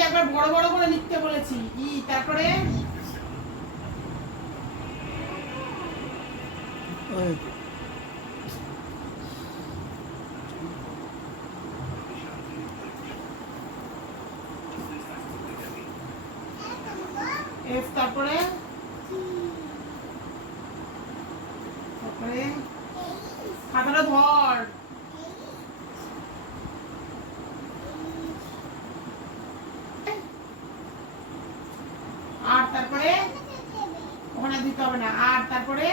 কিন্তু একবার বড় বড় করে লিখতে বলেছি। ই তারপরে এফ, তারপরে তারপরে খাতাটা ধর। আর তারপরে ওখানে দিতে হবে না। আর তারপরে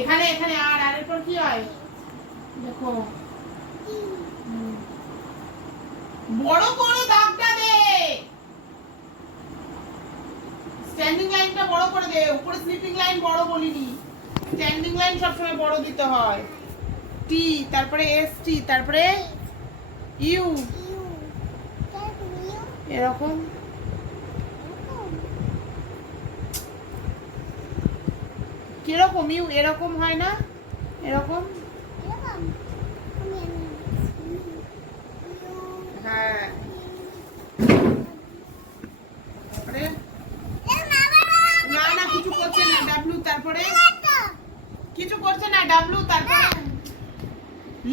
এখানে এখানে আর এরপর কি হয় দেখো, বড় করে দাগটা দে, স্ট্যান্ডিং লাইনটা বড় করে দে। উপরে স্লিপিং লাইন বড় বলিনি, স্ট্যান্ডিং লাইন সবসময় বড় দিতে হয়। টি, তারপরে এস টি, তারপরে ইউ, এরকম কিরকম ইউ এরকম হয় না, এরকম। হ্যাঁ, তারপরে না না কিছু করছে না, ডাব্লিউ, তারপরে কিছু করছে না, ডাব্লিউ, তারপরে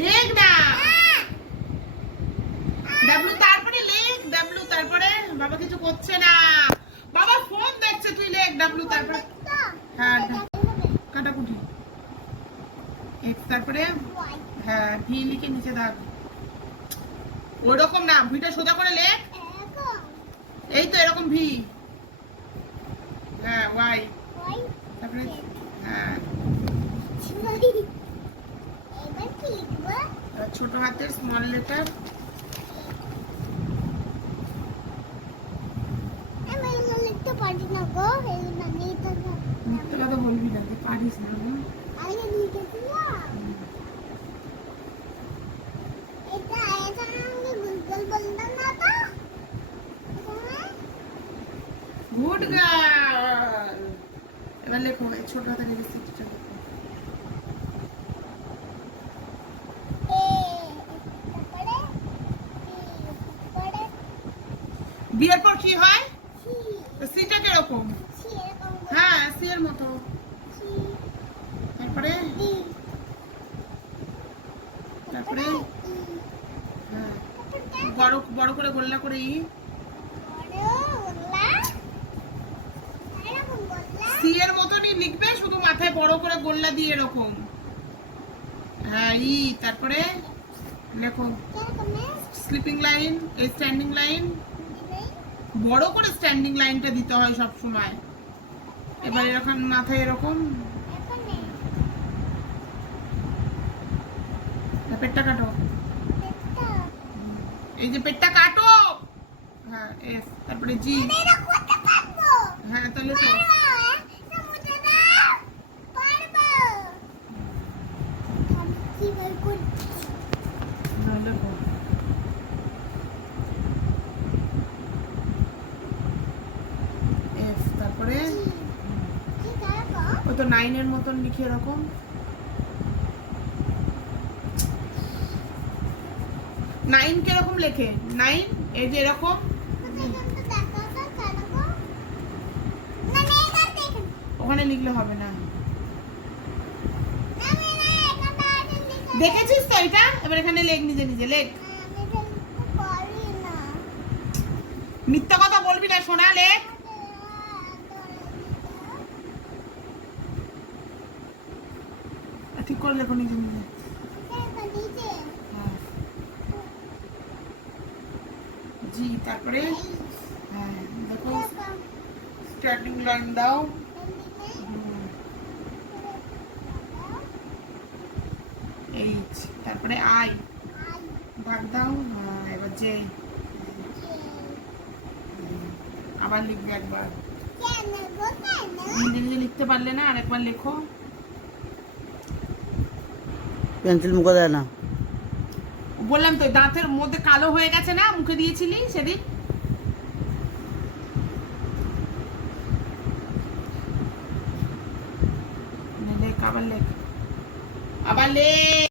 লেখ না, ডাব্লিউ, তারপরে লেখ, ডাব্লিউ, তারপরে বাবা কিছু করছে না, বাবা ফোন দেখছে, তুই লেখ ডাব্লিউ, তারপরে হ্যাঁ কাটাকুটি, এক্স, তারপরে হ্যাঁ ভি লিখে নিচে দাগ, ওরকম না, ভিটা সোজা করে লেখ, এই তো এরকম ভি, হ্যাঁ ওয়াই, তারপরে হ্যাঁ ছোট হাতের স্মল লেটার, লিখতে পারি না গো, মিথ্যে কথা বলবি না, পারিস না। গুড গার্ল, এবার লেখো ছোট হাতে লিখেছি, বিয়ের পর কি হয়, সিটা কিরকম, হ্যাঁ সি এর মতো, তারপরে তারপরে হ্যাঁ বড় বড় করে গোল্লা করে ই, সি এর মতনই লিখবে, শুধু মাথায় বড় করে গোল্লা দিয়ে এরকম, হ্যাঁ ই, তারপরে লেখো স্লিপিং লাইন, এই স্ট্যান্ডিং লাইন, বড় করে স্ট্যান্ডিং লাইনটা দিতে হয় সব সময়। এবার এরকম মাথায় এরকম, পেটটা কাটো, এই যে পেটটা কাটো, হ্যাঁ এস, তারপরে জি, হ্যাঁ তাহলে তো এস, তারপরে ওই তো 9 এর মতন লিখে এরকম, 9 কিরকম লেখে, 9 এই যে এরকম, ওখানে লিখলে হবে না, দেখেছিস তো এটা, এবার এখানে লেখ, নিজে নিজে লেখ, মিথ্যা কথা বলবি না সোনা, লেখ, ঠিক করে লেখো নিজে নিজে, জি, তারপরে হ্যাঁ দেখো স্টার্টিং লাইন দাও, এইচ, তারপরে আই ভাগ দাও, হ্যাঁ এবার জে, আবার লিখবে একবার, নিজে নিজে লিখতে পারলে না, আরেকবার লেখো, পেন্সিল মুখে দেয় না, বললাম তো দাঁতের মধ্যে কালো হয়ে গেছে না, মুখে দিয়েছিলি সেদিন, লেখ আবার লেখ, আবার লেখ।